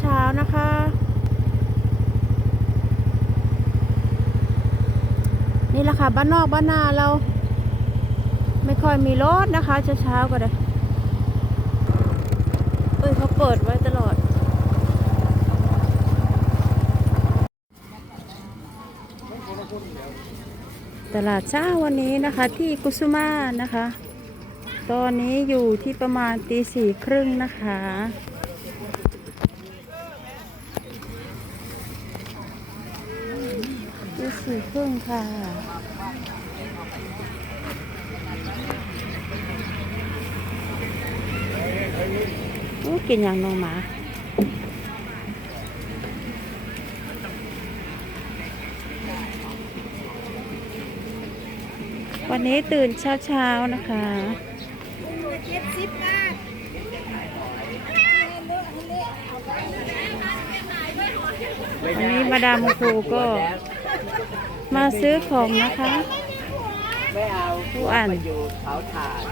เช้านะคะ นี่แหละค่ะบ้านนอกบ้านนาเรา ไม่ค่อยมีรถนะคะเช้าๆก็ได้เอ้ยเขาเปิดไว้ตลอดตลาดเช้าวันนี้นะคะที่กุสุมานะคะ ตอนนี้อยู่ที่ประมาณตีสี่ครึ่งนะคะ สี่ครึ่งค่ะอู้กินอย่างน้องหมาวันนี้ตื่นเช้าๆนะคะเจ็ดสิบบาทวันนี้มาดามครูก็ มาซื้อของนะคะไม่เอาผู้อ่านอยู่เขาถ่าน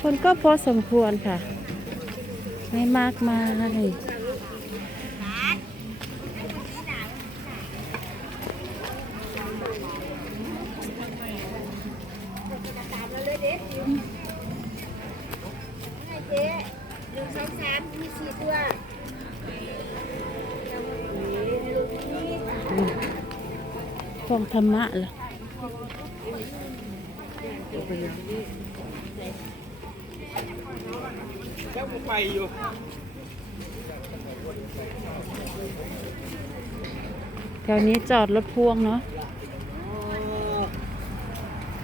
คนก็พอสมควรค่ะ ไม่มากมาย รรมะเหรอเจ้าไปอยู่แถวนี้จอดรถพ่วงเนาะ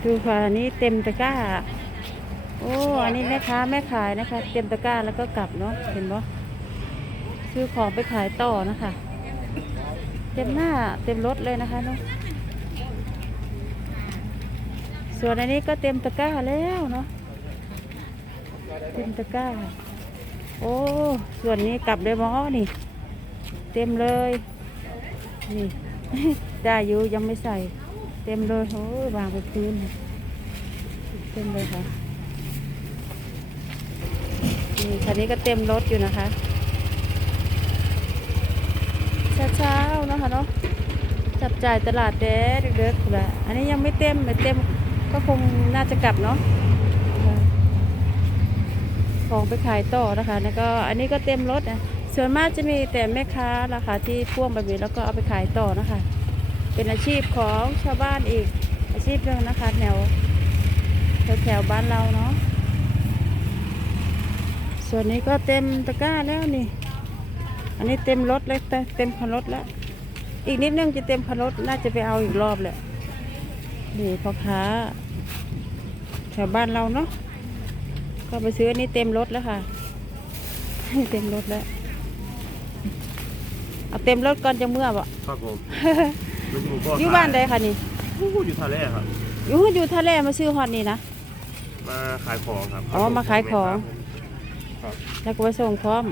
ดูค่ะอันนี้เต็มตะกร้า โอ้ อันนี้แม่ค้าแม่ขายนะคะ เต็มตะกร้าแล้วก็กลับเนาะ เห็นปะซื้อของไปขายต่อนะคะ เต็มหน้าเต็มรถเลยนะคะเนาะ ส่วนอันนี้ก็เต็มตะกร้าแล้วเนาะเต็มตะกร้า โอ้ ส่วนนี้กลับเลยมอนี่ เต็มเลย นี่ได้อยู่ยังไม่ใส่ เต็มเลยโอ้วางไปพื้นเต็มเลยค่ะนี่คันนี้ก็เต็มรถอยู่นะคะเช้าๆนะคะเนาะจับจ่ายตลาดแดดเด็กๆแหละอันนี้ยังไม่เต็มไม่เต็ม ก็คงน่าจะกลับเนาะของไปขายต่อนะคะแล้วก็อันนี้ก็เต็มรถนะส่วนมากจะมีแต่แม่ค้าราคาที่พ่วงแบบนี้แล้วก็เอาไปขายต่อนะคะ เป็นอาชีพของชาวบ้านอีกอาชีพหนึ่งนะคะแถวแถวแถวบ้านเราเนาะส่วนนี้ก็เต็มตะกร้าแล้วนี่ อันนี้เต็มรถเลยเต็มเต็มคันรถแล้ว อีกนิดนึงจะเต็มคันรถน่าจะไปเอาอีกรอบแหละนี่พ่อค้า แถวบ้านเราเนาะก็ไปซื้ออันนี้เต็มรถแล้วค่ะเต็มรถแล้วเอาเต็มรถก่อนจะเมื่อบ่ครับผมเป็นหมูพ่ออยู่บ้านใดคะนี่อู้อยู่ทะเลครับอยู่อยู่ทะเลมาซื้อฮอตนี่นะมาขายของครับอ๋อมาขายของครับแล้วก็ไปส่งพร้อม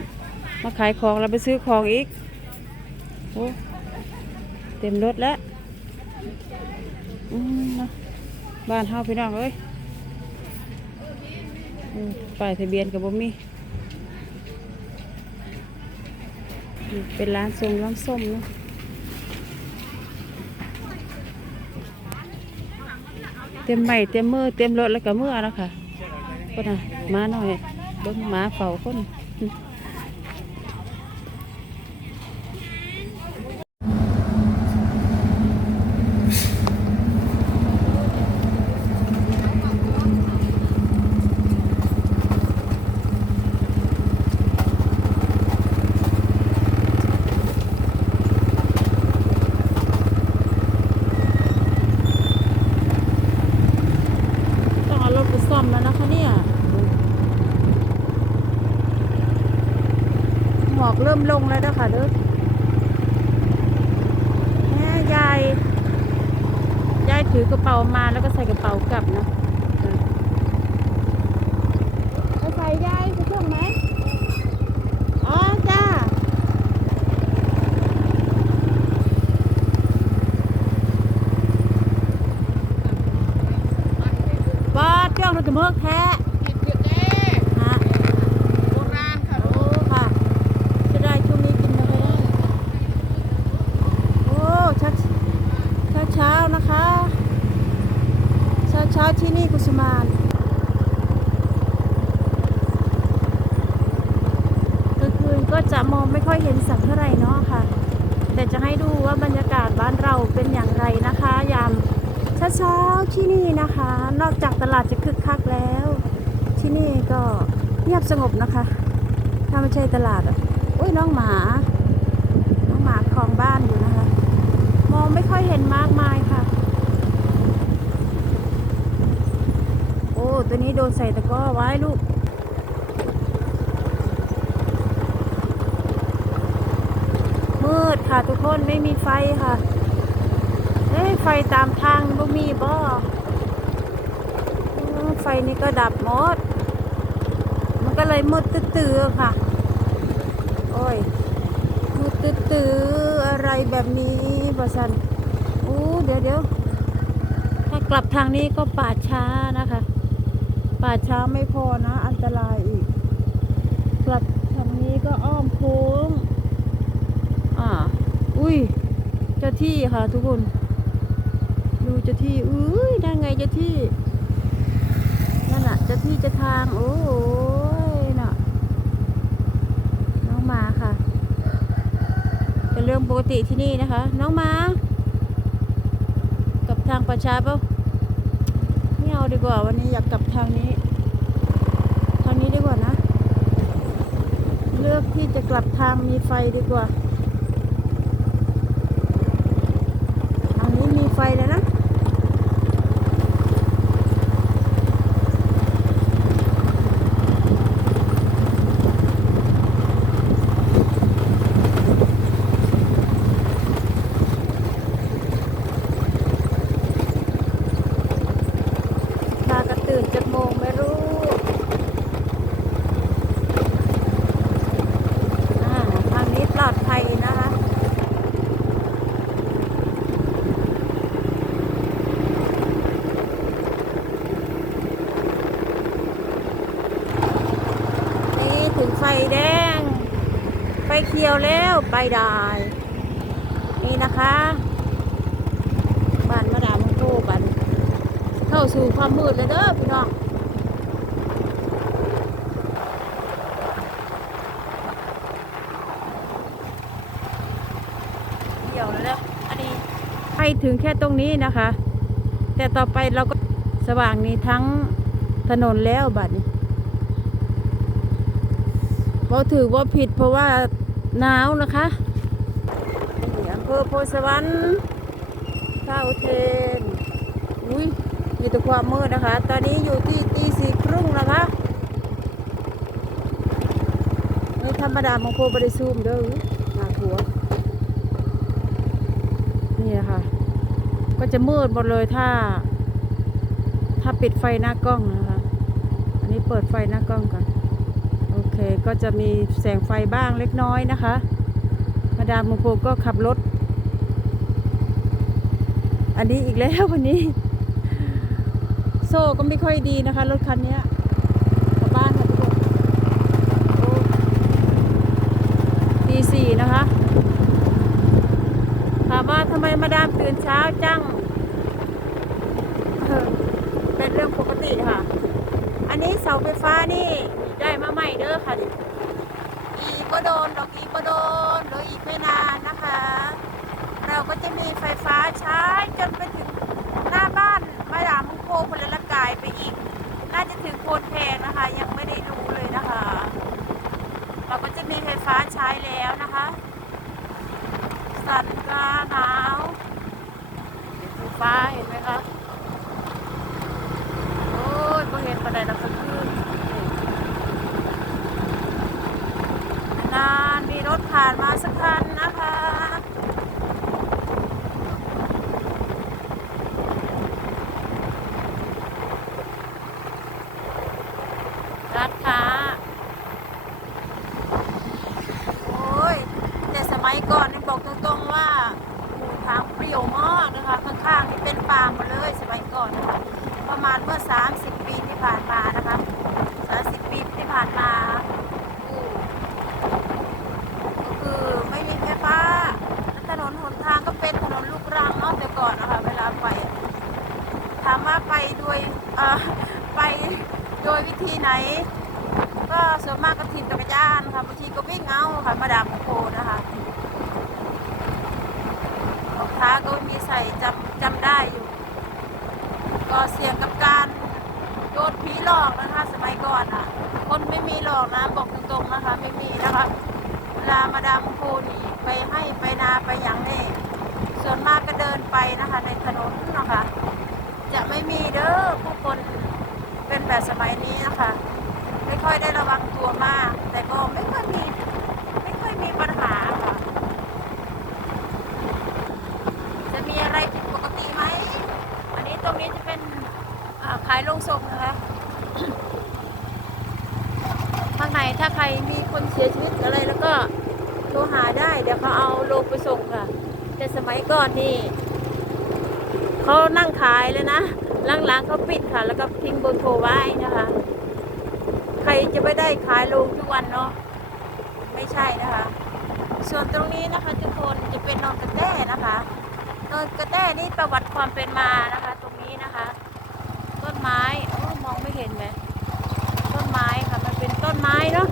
มาขายของแล้วไปซื้อของอีกโอ้เต็มรถแล้วอืมเนาะ บ้านเฮาพี่น้องเอ้ยป้ายทะเบียนกับบ่มีนี่เป็นร้านทรงร้านส้มเนาะเต็มใบเต็มมือเต็มรถแล้วก็มือแล้วค่ะก็นะมาหน่อยเบิ้งมาเฝ้าคน อกเริ่มลงแล้วเด้อค่ะเด้อแม่ยาย ยายถือกระเป๋ามาแล้วก็ใส่กระเป๋ากลับนะจะใส่ยายจะเครื่องไหมอ๋อจ้าบ้าเจ้าเราจะเมื่อแค่ แต่จะให้ดูว่าบรรยากาศบ้านเราเป็นอย่างไรนะคะ ยามเช้าๆที่นี่นะคะ นอกจากตลาดจะคึกคักแล้ว ที่นี่ก็เงียบสงบนะคะ ถ้าไม่ใช่ตลาดอะโอ้ยน้องหมา น้องหมาของบ้านอยู่นะคะ มองไม่ค่อยเห็นมากมายค่ะ โอ้ตัวนี้โดนใส่ตะกร้อไว้ลูก มืด ค่ะทุกคนไม่มีไฟค่ะ เอ้ยไฟตามทางบ่มีบ่อืมไฟนี่ก็ดับหมด มันก็เลยมืดตื้อๆค่ะ โอ้ย มืดตื้ออะไรแบบนี้บอสันอู้เดี๋ยวเดี๋ยวถ้ากลับทางนี้ก็ป่าช้านะคะ ป่าช้าไม่พอนะ อันตรายอีก กลับทางนี้ก็อ้อมโค้ง อ่า อุ้ย เจ้า ที่ค่ะทุกคน ดูเจ้าที่อุ้ยได้ไงเจ้าที่นั่นน่ะเจ้าที่จะทางโอ้ยน่ะน้องมาค่ะ เป็นเรื่องปกติที่นี่นะคะ น้องมากลับทางประชาเปล่าไม่เอาดีกว่าวันนี้อยากกลับทางนี้ ทางนี้ดีกว่านะ เลือกที่จะกลับทางมีไฟดีกว่า ทางนี้มีไฟแล้วนะ พากันตื่นจักโมงไม่รู้อ่าทางนี้ปลอดภัยนะคะ นี่ถึงไฟแดง ไฟเขียวแล้วไปได้นี่นะคะบ้านมาดามโทบันเข้าสู่ความมืดเลยเด้อพี่น้องเดี๋ยวแล้วเด้ออันนี้ให้ถึงแค่ตรงนี้นะคะ แต่ต่อไปเราก็สว่างนี้ทั้งถนนแล้วบัดนี้เราถือว่าผิดเพราะว่า หนาวนะคะนี่อำเภอโพสวรรค์ท่าอุเทนอุ้ยมีแต่ความมืดนะคะ ตอนนี้อยู่ที่ตีสี่ครึ่งนะคะนี่ธรรมดาของโคบริซูมเด้อหาหัวนี่นะคะก็จะมืดหมดเลยถ้า ถ้าปิดไฟหน้ากล้องนะคะ อันนี้เปิดไฟหน้ากล้องก่อน ก็จะมีแสงไฟบ้างเล็กน้อยนะคะ มาดามมงโคก็ขับรถ อันนี้อีกแล้ววันนี้ โซ่ก็ไม่ค่อยดีนะคะ รถคันนี้กลับบ้านค่ะทุกคนตีสี่นะคะถามว่าทำไมมาดามตื่นเช้าจังเป็นเรื่องปกติค่ะ อันนี้เสาไฟฟ้านี่ ใหม่เด้อค่ะอีกก็โดนดอกอีกก็โดนหลืออีกไม่นานนะคะ เราก็จะมีไฟฟ้าใช้จนไปถึงหน้าบ้านมาดามโคพลละกายไปอีก น่าจะถึงโคนแพงนะคะ ยังไม่ได้ดูเลยนะคะ เราก็จะมีไฟฟ้าใช้แล้วนะคะ สั่นกลาหนาวไฟฟ้าเห็นไหมคะโอ้ยก็เห็นปันไดแล้วก็คือนี่นานๆมีรถผ่านมาสักคันนะคะ ร้านค้า โอ้ย แต่สมัยก่อนนี่บอกตรงๆว่าหมู่ทางเปรี้ยวมากนะคะ ข้างๆนี่เป็นป่าหมดเลยสมัยก่อนนะคะ ประมาณเมื่อ 30 ปีที่ ผ่านมานะคะสามสิบปีที่ผ่านมาอู้ก็คือไม่มีไฟฟ้าและถนนหนทางก็เป็นถนนลูกรังเนาะแต่ก่อนนะคะ เวลาไป ถามว่าไปโดยเอ่อไปโดยวิธีไหน ก็ส่วนมากก็ถีบจักรยานค่ะบางทีก็วิ่งเอาค่ะมาดามโคนะคะรองเท้าก็ไม่มีใส่จำจำได้อยู่ ก็เสี่ยงกับการโดนผีหลอกนะคะ สมัยก่อนอะ คนไม่มีหลอกนะบอกตรงๆนะคะ ไม่มีนะคะเวลามาดามโคนี่ไปให้ไปนาไปอย่างนี้ส่วนมากก็เดินไปนะคะ ในถนนนะคะ จะไม่มีเด้อผู้คนเป็นแบบสมัยนี้นะคะ ไม่ค่อยได้ระวังตัวมาก แต่ก็ไม่ค่อยมีปัญหาค่ะ จะมีอะไรผิดปกติไหม อันนี้ตรงนี้จะเป็นอ่าขาย ลงศพนะคะข้างในถ้าใครมีคนเสียชีวิตอะไรแล้วก็โทรหาได้ เดี๋ยวเขาเอาลงไปส่งค่ะ แต่สมัยก่อนนี่เขานั่งขายเลยนะหลังๆเขาปิดค่ะ แล้วก็ทิ้งบอร์โทรไว้นะคะ ใครจะไม่ได้ขายลงทุกวันเนาะไม่ใช่นะคะ ส่วนตรงนี้นะคะทุกคนจะเป็นนอนกระแต้นะคะนอนกระแต้นี่ประวัติความเป็นมานะคะ ต้นไม้อมองไม่เห็นไหมต้นไม้ค่ะมันเป็นต้นไม้เนาะ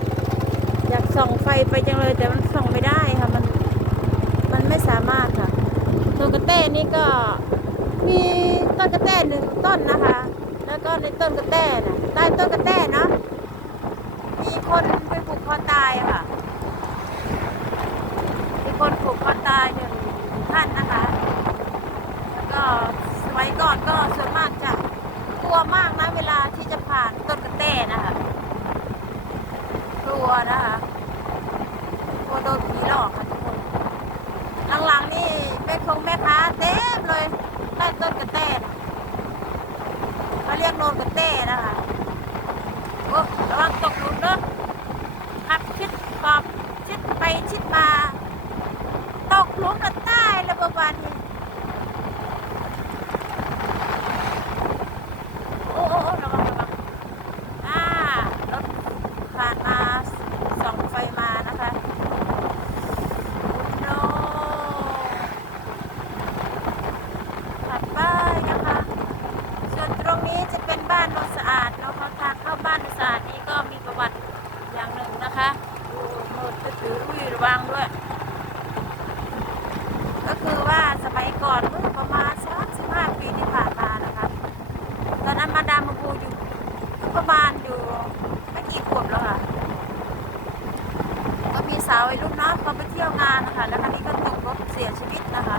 อยากส่องไฟไปจังเลยแต่มันส่องไม่ได้ค่ะมันมันไม่สามารถค่ะต้นกระแต้นี่ก็มีต้นกระแต้หนึ่งต้นนะคะ แล้วก็ในต้นกระแต้น่ะใต้ต้นกระแต้เนาะมีคนไปผูกคอตายอะค่ะ มีคนผูกคอตายหนึ่งท่านนะคะ แล้วก็สมัยก่อนก็ส่วนมากจะกลัวมากนะเวลาที่จะผ่านต้นกระแต้นะคะกลัวนะคะกลัวโดนผีหลอกค่ะทุกคนหลังๆนี่แม่คงแม่ค้าเต็มเลยใต้ต้นกระแต้น่ะเขาเรียกโนนกระแต้นะคะโอ้ระวังตกหลุมเนอะขับชิดขอบ ชิดมาตกหลุมกระใต้ระมาณนี้โอ้โอ้โอ้ระวังระวังอ่ารถผ่านมาส่องไฟมานะคะโนผ่านไปนะคะ ส่วนตรงนี้จะเป็นบ้านโนสะอาดเนาะทางเข้าบ้านโนสะอาดนี้ก็มีประวัติอย่างหนึ่งนะคะ ออุ้ยระวังด้วย ก็คือว่าสมัยก่อนเมื่อประมาณสักสิบห้าปีที่ผ่านมานะคะตอนนั้นมาดามบูอยู่ประมาณอยู่ไม่กี่ขวบแล้วค่ะ ก็มีสาววัยรุ่นเนาะเขาไปเที่ยวงานนะคะ แล้วคันนี้ก็ตกรถเสียชีวิตนะคะ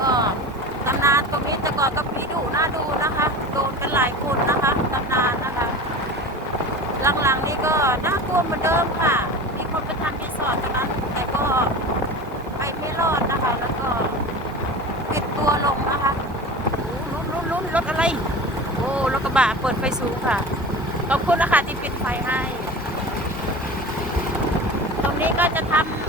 ก็ตำนานตรงนี้แต่ก่อนก็ผีดุน่าดูนะคะ โดนกันหลายคนนะคะตำนานนะคะ หลังๆนี่ก็น่ากลัวเหมือนเดิมค่ะ มีคนไปทำรีสอร์ทตรงนั้นแต่ก็ไปไม่รอดนะคะ แล้วก็ปิดตัวลงนะคะโอ้ลุ้นลุ้นลุ้นรถอะไร โอ้รถกระบะเปิดไฟสูงค่ะขอบคุณนะคะที่ปิดไฟให้ ตรงนี้ก็จะทำ